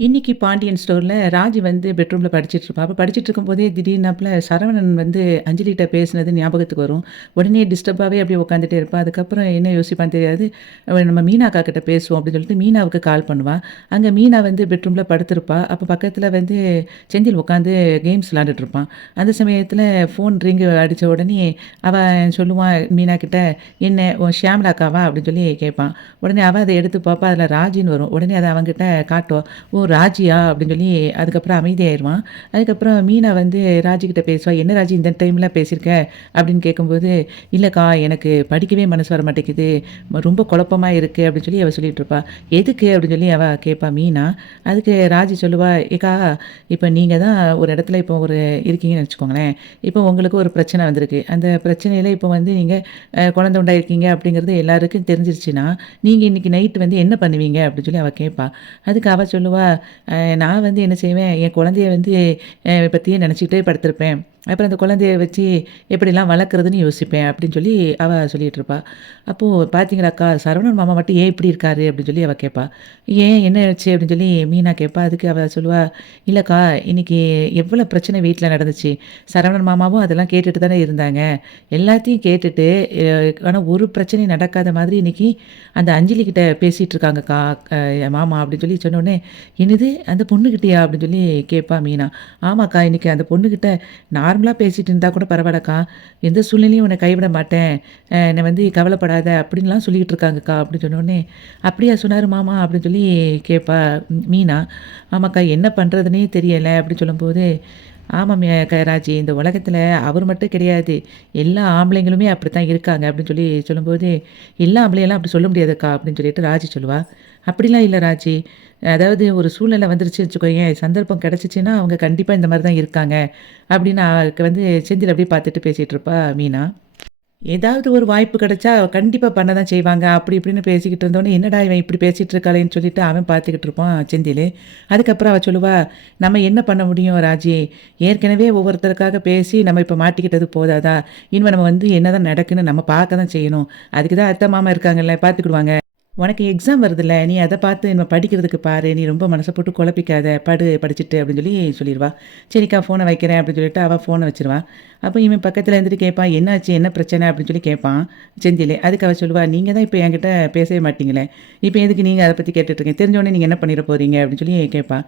இன்னைக்கு பாண்டியன் ஸ்டோர்ல ராஜி வந்து பெட்ரூம்ல படிச்சுட்டு இருப்பா. அப்ப படிச்சுட்டு இருக்கும்போதே திடீர்னாப்புல சரவணன் வந்து அஞ்சலிட்ட பேசினது ஞாபகத்துக்கு வரும். உடனே டிஸ்டர்பாவே அப்படியே உட்காந்துட்டே இருப்பா. அதுக்கப்புறம் என்ன யோசிப்பான்னு தெரியாது. நம்ம மீனா அக்கா கிட்ட பேசுவோம் அப்படின்னு சொல்லிட்டு மீனாவுக்கு கால் பண்ணுவா. அங்க மீனா வந்து பெட்ரூம்ல படுத்திருப்பா. அப்ப பக்கத்துல வந்து செந்தில் உட்காந்து கேம்ஸ் விளையாண்டுட்டு இருப்பான். அந்த சமயத்துல ஃபோன் ரிங் அடிச்ச உடனே அவன் சொல்லுவான் மீனா கிட்ட, "என்ன உன் ஷியாமளா அக்காவா?" அப்படின்னு சொல்லி கேட்பான். உடனே அவ அத எடுத்து பாப்பா. அதுல ராஜின்னு வரும். உடனே அத அவன்கிட்ட காட்டுவா. "ஓ! ராஜியா?" அப்படின்னு சொல்லி அதுக்கப்புறம் அமைதியாயிருவான். அதுக்கப்புறம் மீனா வந்து ராஜிகிட்ட பேசுவா. "என்ன ராஜி இந்த டைம்ல பேசியிருக்க?" அப்படின்னு கேட்கும்போது, "இல்லக்கா எனக்கு படிக்கவே மனசு வர மாட்டேங்குது. ரொம்ப குழப்பமா இருக்கு." அப்படின்னு சொல்லி அவ சொல்லிட்டு இருப்பா. "எதுக்கு?" அப்படின்னு சொல்லி அவ கேட்பா மீனா. அதுக்கு ராஜி சொல்லுவா, "ஏக்கா இப்ப நீங்க தான் ஒரு இடத்துல இப்போ ஒரு இருக்கீங்கன்னு வச்சுக்கோங்களேன். இப்போ உங்களுக்கு ஒரு பிரச்சனை வந்திருக்கு. அந்த பிரச்சனையில இப்போ வந்து நீங்க குழந்தை உண்டாயிருக்கீங்க அப்படிங்கிறது எல்லாருக்கும் தெரிஞ்சிருச்சுன்னா, நீங்க இன்னைக்கு நைட் வந்து என்ன பண்ணுவீங்க?" அப்படின்னு சொல்லி அவ கேட்பா. அதுக்கு அவ சொல்லுவா, நான் வந்து என்ன செய்வேன், என் குழந்தைய வந்து பத்தியே நினச்சுக்கிட்டே படுத்திருப்பேன். அப்புறம் அந்த குழந்தைய வச்சு எப்படிலாம் வளர்க்குறதுன்னு யோசிப்பேன் அப்படின்னு சொல்லி அவ சொல்லிட்டு இருப்பா. அப்போ பார்த்தீங்களாக்கா, சரவணன் மாமா மட்டும் ஏன் இப்படி இருக்காரு? அப்படின்னு சொல்லி அவ கேட்பா. ஏன் என்ன ஆச்சு? அப்படின்னு சொல்லி மீனா கேட்பா. அதுக்கு அவ சொல்லுவா, இல்லக்கா இன்னைக்கு எவ்வளோ பிரச்சனை வீட்ல நடந்துச்சு. சரவணன் மாமாவும் அதெல்லாம் கேட்டுட்டு தானே இருந்தாங்க. எல்லாத்தையும் கேட்டுட்டு ஆனா ஒரு பிரச்சனையும் நடக்காத மாதிரி இன்னைக்கு அந்த அஞ்சலி கிட்ட பேசிட்டு இருக்காங்கக்கா, என் மாமா அப்படின்னு சொல்லி சொன்னோனே, "என்னது அந்த பொண்ணுகிட்டயா?" அப்படின்னு சொல்லி கேட்பா மீனா. "ஆமாக்கா, இன்னைக்கு அந்த பொண்ணுகிட்ட நார்மலா பேசிட்டு இருந்தா கூட பரவாயில்லக்கா. எந்த சூழ்நிலையும் உன்னை கைவிட மாட்டேன். என்னை வந்து கவலைப்படாத அப்படின்லாம் சொல்லிக்கிட்டு இருக்காங்கக்கா." அப்படின்னு சொன்னோனே, "அப்படியா சொன்னாரு மாமா?" அப்படின்னு சொல்லி கேட்பா மீனா. "ஆமாக்கா, என்ன பண்ணுறதுன்னே தெரியல." அப்படின்னு சொல்லும்போது, "ஆமாம் ராஜி, இந்த உலகத்தில அவர் மட்டும் கிடையாது. எல்லா ஆம்பளைங்களுமே அப்படித்தான் இருக்காங்க." அப்படின்னு சொல்லி சொல்லும்போது, "எல்லா ஆம்பளையெல்லாம் அப்படி சொல்ல முடியாதுக்கா." அப்படின்னு சொல்லிட்டு ராஜி சொல்லுவா. "அப்படிலாம் இல்ல ராஜி. அதாவது ஒரு சூழ்நிலை வந்துருச்சுன்னு வச்சுக்கோயேன், சந்தர்ப்பம் கிடைச்சிச்சுன்னா, அவங்க கண்டிப்பா இந்த மாரி தான் இருக்காங்க." அப்படின்னு வந்து செந்தில் அப்படியே பார்த்துட்டு பேசிட்டு இருப்பா மீனா. ஏதாவது ஒரு வாய்ப்பு கிடைச்சா கண்டிப்பா பண்ண தான் செய்வாங்க. அப்படி இப்படின்னு பேசிக்கிட்டு இருந்தோனே, என்னடா இவன் இப்படி பேசிட்டு இருக்காளேன்னு சொல்லிட்டு அவன் பார்த்துக்கிட்டு இருப்பான் செந்திலு. அதுக்கப்புறம் அவ சொல்லுவா, "நம்ம என்ன பண்ண முடியும் ராஜி? ஏற்கனவே ஒவ்வொருத்தருக்காக பேசி நம்ம இப்ப மாட்டிக்கிட்டது போதாதா? இனிமே நம்ம வந்து என்னதான் நடக்குன்னு நம்ம பார்க்க தான் செய்யணும். அதுக்கு தான் அத்தை, மாமா இருக்காங்கல்ல பார்த்துக்கிடுவாங்க. உனக்கு எக்ஸாம் வருதுல்ல, நீ அத பார்த்து நம்ம படிக்கிறதுக்கு பாரு. நீ ரொம்ப மனச போட்டு குழப்பிக்காத. படிச்சுட்டு." அப்படின்னு சொல்லி சொல்லிருவா. "சரிக்கா ஃபோன வைக்கிறேன்." அப்படின்னு சொல்லிட்டு அவ ஃபோன வச்சுருவா. அப்போ இவன் பக்கத்துல இருந்துட்டு கேட்பான், "என்னாச்சு? என்ன பிரச்சனை?" அப்படின்னு சொல்லி கேட்பான் செந்திலு. அதுக்கு அவ சொல்லுவா, "நீங்க தான் இப்ப என்கிட்ட பேசவே மாட்டீங்களே. இப்ப எதுக்கு நீங்க அத பத்தி கேட்டுட்டு இருக்கீங்க? தெரிஞ்ச உடனே நீங்க என்ன பண்ணிற போறீங்க?" அப்படின்னு சொல்லி கேட்பா.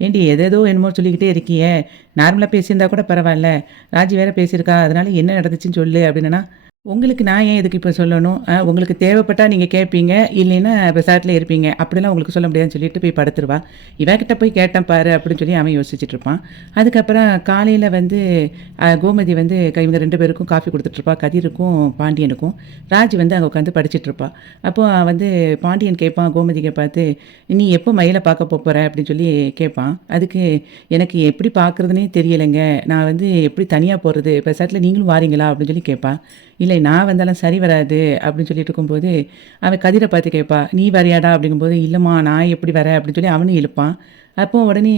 "ஏன்டி ஏதேதோ என்னமோ சொல்லிக்கிட்டே இருக்கியே. நார்மலா பேசியிருந்தா கூட பரவால்ல. ராஜி வேற பேசியிருக்கா. அதனால என்ன நடந்துச்சுன்னு சொல்லு." அப்படின்னனா, உங்களுக்கு நான் ஏன் எதுக்கு இப்ப சொல்லணும்? உங்களுக்கு தேவைப்பட்டா நீங்க கேட்பீங்க. இல்லைன்னா பெசாட்ல இருப்பீங்க. அப்படிலாம் உங்களுக்கு சொல்ல முடியாதுன்னு சொல்லிட்டு போய் படுத்துருவா. இவகிட்ட போய் கேட்டேன் பாரு அப்படின்னு சொல்லி அவன் யோசிச்சுட்டு இருப்பான். அதுக்கப்புறம் காலையில வந்து கோமதி வந்து இவங்க 2 பேருக்கும் காஃபி குடுத்துட்ருப்பா. கதிருக்கும், பாண்டியனுக்கும். ராஜி வந்து அங்க உட்காந்து படிச்சுட்ருப்பா. அப்போ வந்து பாண்டியன் கேட்பான் கோமதிய பார்த்து, "நீ எப்போ மயில பார்க்க போற?" அப்படின்னு சொல்லி கேட்பான். அதுக்கு, "எனக்கு எப்படி பார்க்குறதுன்னே தெரியலைங்க. நான் வந்து எப்படி தனியா போறது? பெசாட்ல நீங்களும் வாரீங்களா?" அப்படின்னு சொல்லி கேட்பா. "இல்லை நான் வந்தாலும் சரி வராது." அப்படின்னு சொல்லிட்டு இருக்கும்போது, அவன் கதிர பார்த்து கேட்பா, "நீ வரியாடா?" அப்படிங்கும்போது, "இல்லம்மா நான் எப்படி வரேன்?" அப்படின்னு சொல்லி அவனும் இழுப்பான். அப்போ உடனே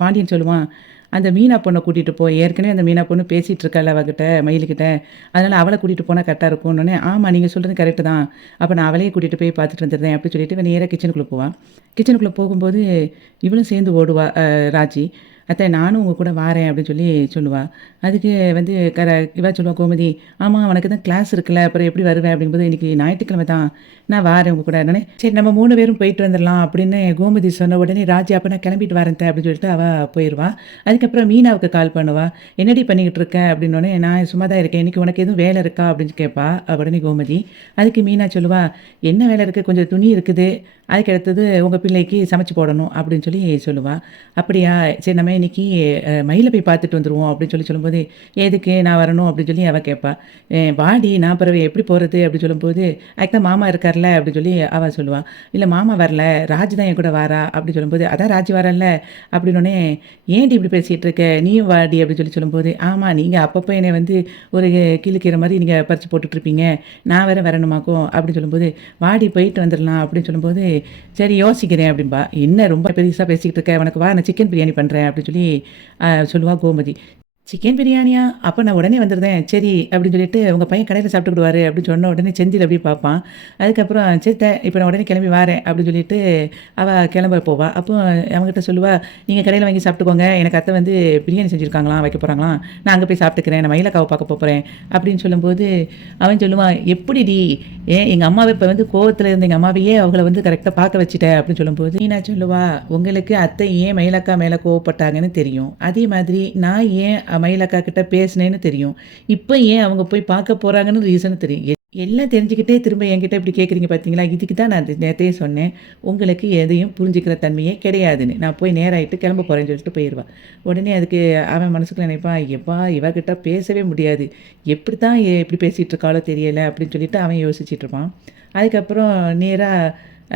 பாண்டியன் சொல்லுவான், "அந்த மீனா பொண்ண கூட்டிட்டு போ. ஏற்கனவே அந்த மீனா பொண்ணு பேசிட்டு இருக்கால்ல அவகிட்ட, மயிலுக்கிட்ட. அதனால அவள கூட்டிட்டு போனா கரெக்ட்டா இருக்கும்னோனே." "ஆமா நீங்க சொல்றது கரெக்ட்டு தான். அப்ப நான் அவளையே கூட்டிட்டு போய் பார்த்துட்டு வந்துடுறேன்." அப்படின்னு சொல்லிட்டு இவ நேரா கிச்சனுக்குள்ள போவா. கிச்சனுக்குள்ள போகும்போது இவளும் சேர்ந்து ஓடுவா ராஜி. "அத்தை நானும் உங்க கூட வாரேன்." அப்படின்னு சொல்லி சொல்லுவா. அதுக்கு வந்து இவ சொல்லுவா கோமதி, "ஆமா உனக்கு தான் கிளாஸ் இருக்குல்ல, அப்புறம் எப்படி வருவ?" அப்படிங்கும்போது, "இன்னைக்கு ஞாயிற்றுக்கிழமை தான். நான் வாரேன் உங்க கூட." நானே, "சரி நம்ம 3 பேரும் போயிட்டு வந்துரலாம்." அப்படின்னு கோமதி சொன்ன உடனே ராஜி, "அப்ப நான் கிளம்பிட்டு வரேன் அத்த." அப்படின்னு சொல்லிட்டு அவ போயிருவா. அதுக்கப்புறம் மீனாவுக்கு கால் பண்ணுவா. "என்னடி பண்ணிக்கிட்டு இருக்க?" அப்படின்னோனே, "நான் சும்மா தான் இருக்கேன். இன்னைக்கு உனக்கு எதுவும் வேலை இருக்கா?" அப்படின்னு கேட்பா. உடனே கோமதி. அதுக்கு மீனா சொல்லுவா, "என்ன வேலை இருக்கு? கொஞ்சம் துணி இருக்குது. அதுக்கு அடுத்தது உங்க பிள்ளைக்கு சமைச்சு போடணும்." அப்படின்னு சொல்லி சொல்லுவா. "அப்படியா? சரி நம்ம இன்னைக்கு மயில போய் பார்த்துட்டு வந்துருவோம்." அப்படின்னு சொல்லி சொல்லும்போது, "எதுக்கு நான் வரணும்?" அப்படின்னு சொல்லி அவ கேட்பா. வாடி நான் பிறவு எப்படி போறது?" அப்படின்னு சொல்லும்போது, "அதுக்கு தான் மாமா இருக்கார்ல." அப்படின்னு சொல்லி அவ சொல்லுவா. "இல்ல மாமா வரல. ராஜி தான் என் கூட வாரா." அப்படின்னு சொல்லும்போது, "அதான் ராஜி வரால்ல." அப்படின்னோனே, "ஏன்டி இப்படி பேசிட்டு இருக்க? நீயும் வாடி." அப்படின்னு சொல்லி சொல்லும்போது, "ஆமா நீங்க அப்பப்போ என்னைய வந்து ஒரு கிறுக்கிற மாரி நீங்க பறிச்சு போட்டுட்ருப்பீங்க. நான் வேற வரணுமாக்கும்." அப்படின்னு சொல்லும்போது, "வாடி போயிட்டு வந்துரலாம்." அப்படின்னு சொல்லும்போது, "சரி யோசிக்கிறேன்." அப்படிம்பா. "என்ன ரொம்ப பெருசா பேசிக்கிட்டு இருக்க? உனக்கு வா நான் சிக்கன் பிரியாணி பண்றேன்." அப்படின்னு சொல்லி சொல்லுவா கோமதி. சிக்கன் பிரியாணியா? அப்ப நான் உடனே வந்துருதேன். சரி அப்படின்னு சொல்லிட்டு, "உங்க பையன் கடையில சாப்பிட்டுக்கிடுவாரு" அப்படின்னு சொன்ன உடனே செந்தில் அப்படியே பார்ப்பான். அதுக்கப்புறம், "சரி இப்ப நான் உடனே கிளம்பி வாரேன்" அப்படின்னு சொல்லிட்டு அவ கிளம்ப போவா. அப்போ அவன்கிட்ட சொல்லுவா, "நீங்க கடையில வாங்கி சாப்பிட்டுக்கோங்க. எனக்கு அத்தை வந்து பிரியாணி செஞ்சிருக்காங்களாம், வைக்க போறாங்களாம். நான் அங்க போய் சாப்பிட்டுக்கிறேன். நான் மயிலக்காவ பார்க்க போப்போறேன்" அப்படின்னு சொல்லும்போது, அவன் சொல்லுவான், "எப்படிடி? ஏன் எங்க அம்மாவ இப்ப வந்து கோவத்துல இருந்த எங்க அம்மாவையே அவங்கள வந்து கரெக்ட்டா பார்க்க வச்சுட்ட" அப்படின்னு சொல்லும்போது, மீனா சொல்லுவா, "உங்களுக்கு அத்தை ஏன் மயிலக்கா மேல கோவப்பட்டாங்கன்னு தெரியும். அதே மாதிரி நான் ஏன் மயிலக்கா கிட்ட பேசினேன்னு தெரியும். இப்ப ஏன் அவங்க போய் பார்க்க போறாங்கன்னு ரீசன் தெரியும். எல்லாம் தெரிஞ்சுக்கிட்டே திரும்ப என்கிட்ட இப்படி கேட்குறீங்க பார்த்தீங்களா? இதுக்கு தான் நான் நேத்தையே சொன்னேன். உங்களுக்கு எதையும் புரிஞ்சுக்கிற தன்மையே கிடையாதுன்னு. நான் போய் நேராயிட்டு கிளம்ப போறேன்னு சொல்லிட்டு போயிருவா. உடனே அதுக்கு அவன் மனசுக்குள்ள நினைப்பான், "எப்பா இவ கிட்ட பேசவே முடியாது. எப்படித்தான் இப்படி பேசிட்டு இருக்காளோ தெரியல" அப்படின்னு சொல்லிட்டு அவன் யோசிச்சுட்டு இருப்பான். அதுக்கப்புறம் நேரா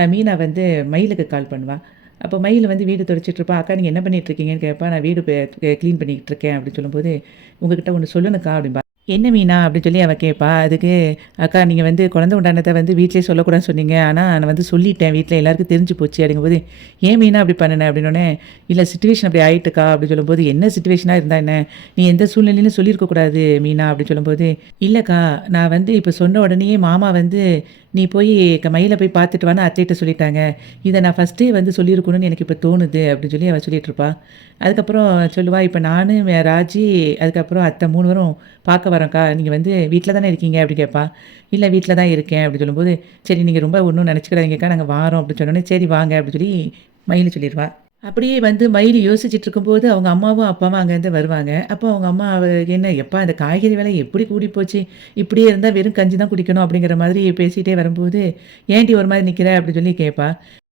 மீனா வந்து மயிலுக்கு கால் பண்ணுவா. அப்போ மயில் வந்து வீடு துடைச்சிட்டு இருப்பா. "அக்கா நீங்க என்ன பண்ணிட்டு இருக்கீங்கன்னு?" கேட்பா. "நான் வீடு கிளீன் பண்ணிக்கிட்டு இருக்கேன்" அப்படின்னு சொல்லும்போது, "உங்ககிட்ட ஒண்ணு சொல்லணும்க்கா" அப்படிம்பா. "என்ன மீனா?" அப்படின்னு சொல்லி அவ கேட்பா. அதுக்கு, "அக்கா நீங்க வந்து குழந்தை உண்டானத வந்து வீட்லயே சொல்லக்கூடாதுன்னு சொன்னீங்க. ஆனா நான் வந்து சொல்லிட்டேன். வீட்ல எல்லாருக்கும் தெரிஞ்சு போச்சு" அப்படிங்கும்போது, "ஏன் மீனா அப்படி பண்ணுன?" அப்படின்னோனே, "இல்ல சிச்சுவேஷன் அப்படி ஆயிட்டுக்கா" அப்படின்னு சொல்லும்போது, "என்ன சிச்சுவேஷனா இருந்தா என்ன? நீ எந்த சூழ்நிலையிலும் சொல்லியிருக்க கூடாது மீனா" அப்படின்னு சொல்லும்போது, "இல்லக்கா நான் வந்து இப்ப சொன்ன உடனேயே மாமா வந்து நீ போய் மயில போய் பார்த்துட்டு வான்னு அத்தைட்ட சொல்லிட்டாங்க. இத நான் ஃபர்ஸ்ட்டே வந்து சொல்லியிருக்கணும்னு எனக்கு இப்ப தோணுது" அப்படின்னு சொல்லி அவ சொல்லிட்டு இருப்பா. அதுக்கப்புறம் சொல்லுவா, "இப்ப நானு, ராஜி, அதுக்கப்புறம் அத்தை 3 பேரும் பார்க்க வரோம்க்கா. நீங்க வந்து வீட்ல தானே இருக்கீங்க?" அப்படி கேட்பா. "இல்ல வீட்ல தான் இருக்கேன்" அப்படி சொல்லும்போது, "சரி நீங்க ரொம்ப ஒண்ணும் நினச்சுக்கிடாதீங்கக்கா. நாங்க வாரோம்" அப்படின்னு சொன்னோனே, "சரி வாங்க" அப்படின்னு சொல்லி மயிலு சொல்லிருவா. அப்படியே வந்து மயிலு யோசிச்சுட்டு இருக்கும்போது, அவங்க அம்மாவும், அப்பாவும் அங்கேருந்து வருவாங்க. அப்போ அவங்க அம்மா "என்ன எப்பா இந்த காய்கறி விலை எப்படி கூடி போச்சு? இப்படியே இருந்தா வெறும் கஞ்சி தான் குடிக்கணும்" அப்படிங்கிற மாதிரி பேசிட்டே வரும்போது, "ஏன்டி ஒரு மாரி நிக்கிற?" அப்படின்னு சொல்லி கேட்பா.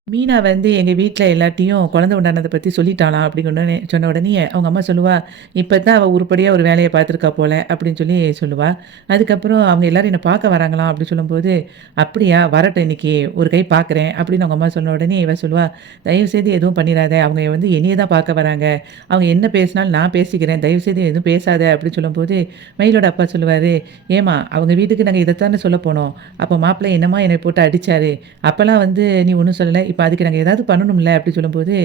மீனா வந்து எங்க வீட்ல எல்லார்ட்டயும் குழந்தை உண்டானத பத்தி சொல்லிட்டாளாம் அப்படின்னோனே சொன்ன உடனே அவங்க அம்மா சொல்லுவா, "இப்ப தான் அவ உருப்படியா ஒரு வேலைய பார்த்துருக்கா போல" அப்படின்னு சொல்லி சொல்லுவா. அதுக்கப்புறம் அவங்க எல்லாரும் என்ன பார்க்க வராங்களாம் அப்படி சொல்லும்போது, "அப்படியா? வரட்டும் இன்னைக்கு ஒரு கை பார்க்குறேன்" அப்படின்னு அவங்க அம்மா சொன்ன உடனே இவ சொல்லுவா, "தயவுசெய்து எதுவும் பண்ணிறாத. அவங்க வந்து என்னைய தான் பார்க்க வராங்க. அவங்க என்ன பேசினாலும் நான் பேசிக்கிறேன். தயவுசெய்து எதுவும் பேசாத" அப்படின்னு சொல்லும்போது, மயிலோட அப்பா சொல்லுவாரு, "ஏம்மா அவங்க வீட்டுக்கு நாங்க இதத்தானே சொல்ல போனோம். அப்ப மாப்பிள்ளை என்னம்மா என்னை போட்டு அடிச்சாரு. அப்பலாம் வந்து நீ ஒண்ணும் சொல்லல. இப்ப அதுக்கு நாங்க ஏதாவது பண்ணணும்ல" அப்படி சொல்லும்போது,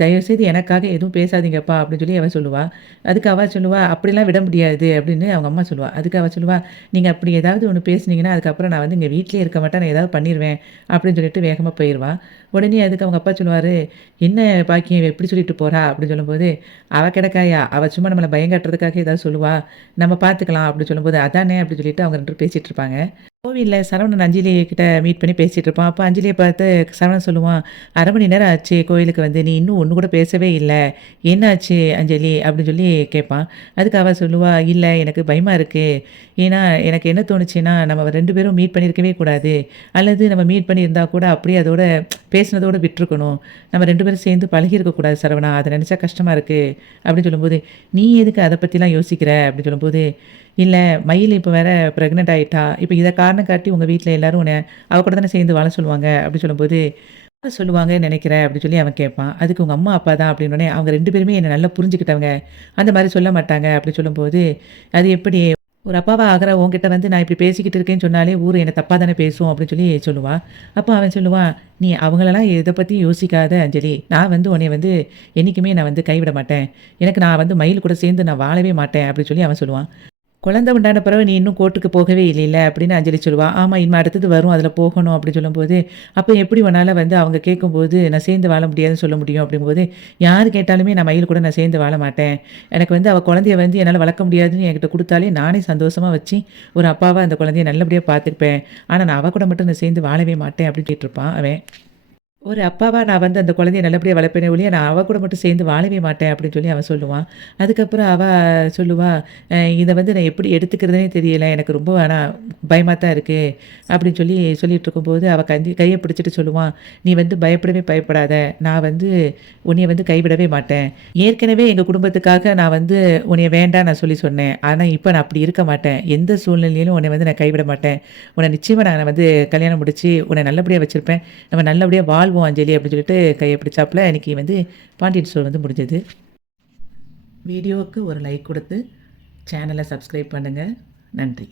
"தயவுசெய்து எனக்காக எதுவும் பேசாதீங்கப்பா" அப்படின்னு சொல்லி அவ சொல்லுவா. அதுக்கு அவ சொல்லுவா, "அப்படிலாம் விட முடியாது" அப்படின்னு அவங்க அம்மா சொல்லுவா. அதுக்கு அவ சொல்லுவா, "நீங்க அப்படி ஏதாவது ஒண்ணு பேசுனீங்கன்னா, அதுக்கப்புறம் நான் வந்து இங்க வீட்லயே இருக்க மாட்டேன். நான் ஏதாவது பண்ணிருவேன்" அப்படின்னு சொல்லிட்டு வேகமா போயிருவா. உடனே அதுக்கு அவங்க அப்பா சொல்லுவாரு, "என்ன பாக்கியம் இவ இப்படி சொல்லிட்டு போறா?" அப்படின்னு சொல்லும்போது, "அவ கிடக்காயா, அவ சும்மா நம்மள பயம் காட்டுறதுக்காக ஏதாவது சொல்லுவா. நம்ம பார்த்துக்கலாம்" அப்படின்னு சொல்லும்போது, "அதானே" அப்படின்னு சொல்லிட்டு அவங்க 2 பேரும் பேசிட்டு இருப்பாங்க. கோவில்ல சரவணன் அஞ்சலி கிட்ட மீட் பண்ணி பேசிட்டு இருப்பான். அப்ப அஞ்சலிய பார்த்து சரவணன் சொல்லுவான், "1/2 மணி நேரம் ஆச்சு கோயிலுக்கு வந்து. நீ இன்னும் ஒண்ணு கூட பேசவே இல்ல. என்னாச்சு அஞ்சலி?" அப்படின்னு சொல்லி கேட்பான். அதுக்கு அவ சொல்லுவா, "இல்ல எனக்கு பயமா இருக்கு. ஏன்னா எனக்கு என்ன தோணுச்சுன்னா, நம்ம 2 பேரும் மீட் பண்ணியிருக்கவே கூடாது. அல்லது நம்ம மீட் பண்ணியிருந்தா கூட அப்படியே அதோட பேசினதோட விட்டுருக்கணும். நம்ம 2 பேரும் சேர்ந்து பழகியிருக்க கூடாது சரவணா. அத நினைச்சா கஷ்டமா இருக்கு." அப்படின்னு சொல்லும்போது, "நீ எதுக்கு அத பத்திலாம் யோசிக்கிற?" அப்படின்னு சொல்லும்போது, "இல்ல மயில் இப்ப வேற பிரெக்னன்ட் ஆயிட்டா. இப்ப இத காரணம் காட்டி உங்க வீட்ல எல்லாரும் உன்ன அவ கூட தானே சேர்ந்து வாழ சொல்லுவாங்க." அப்படி சொல்லும்போது, "யார் சொல்லுவாங்கன்னு நெனைக்கிற?" அப்படி சொல்லி அவன் கேட்பான். அதுக்கு உங்க அம்மா, அப்பா தான் அப்படின்னோனே, "அவங்க 2 பேருமே என்ன நல்லா புரிஞ்சுக்கிட்டவங்க. அந்த மாரி சொல்ல மாட்டாங்க." அப்படி சொல்லும்போது, "அது எப்படி? ஒரு அப்பாவா ஆகுற உன்கிட்ட வந்து நான் இப்படி பேசிக்கிட்டு இருக்கேன்னு சொன்னாலே ஊரு என்ன தப்பா தானே பேசும்." அப்படின்னு சொல்லி சொல்லுவா. அப்ப அவன் சொல்லுவான், "நீ அவங்களலாம் எத பத்தியும் யோசிக்காத அஞ்சலி. நான் வந்து உன்னைய வந்து என்னைக்குமே நான் வந்து கைவிட மாட்டேன். எனக்கு நான் வந்து மயில் கூட சேர்ந்து நான் வாழவே மாட்டேன்." அப்படி சொல்லி அவன் சொல்லுவான். "குழந்தை உண்டான பிறகு நீ இன்னும் கோர்ட்டுக்கு போகவே இல்லைல்ல?" அப்படின்னு அஞ்சலி சொல்லுவா. "ஆமா இனிமே அடுத்தது வரும். அதில போகணும்." அப்படின்னு சொல்லும்போது, "அப்ப எப்படி உன்னால வந்து அவங்க கேட்கும்போது நான் சேர்ந்து வாழ முடியாதுன்னு சொல்ல முடியும்?" அப்படிங்கும்போது, "யார் கேட்டாலுமே நான் மயில் கூட நான் சேர்ந்து வாழ மாட்டேன். எனக்கு வந்து அவ குழந்தைய வந்து என்னால வளர்க்க முடியாதுன்னு என்கிட்ட குடுத்தாலே நானே சந்தோஷமா வச்சு ஒரு அப்பாவா அந்த குழந்தைய நல்லபடியா பார்த்துப்பேன். ஆனா நான் அவ கூட மட்டும் நான் சேர்ந்து வாழவே மாட்டேன்." அப்படின்னு கேட்டுருப்பான் அவன். ஒரு அப்பாவா நான் வந்து அந்த குழந்தைய நல்லபடியா வளர்ப்பேனே ஒழிய, நான் அவ கூட மட்டும் சேர்ந்து வாழவே மாட்டேன் அப்படின்னு சொல்லி அவன் சொல்லுவான். அதுக்கப்புறம் அவ சொல்லுவா, இத வந்து நான் எப்படி எடுத்துக்கிறதுன்னே தெரியல. எனக்கு ரொம்ப ஆனா பயமா தான் இருக்கு." அப்படின்னு சொல்லி சொல்லிட்டுருக்கும்போது, அவ கைய பிடிச்சுட்டு சொல்லுவான், "நீ வந்து பயப்படவே பயப்படாத. நான் வந்து உன்னைய வந்து கைவிடவே மாட்டேன். ஏற்கனவே எங்க குடும்பத்துக்காக நான் வந்து உன்னைய வேண்டான்னு நான் சொல்லி சொன்னேன். ஆனா இப்ப நான் அப்படி இருக்க மாட்டேன். எந்த சூழ்நிலையிலும் உன்னை வந்து நான் கைவிட மாட்டேன். உன்ன நிச்சயமா நான் வந்து கல்யாணம் முடிச்சு உன்னை நல்லபடியா வச்சிருப்பேன். நம்ம நல்லபடியா வாழ்வோம் அஞ்சலி" அப்படின்னு சொல்லிட்டு கைய பிடிச்சாப்புல அன்னைக்கு வந்து பாண்டியன் ஸ்டோர் வந்து முடிஞ்சது. வீடியோவுக்கு ஒரு லைக் குடுத்து சேனல சப்ஸ்கிரைப் பண்ணுங்க. நன்றி.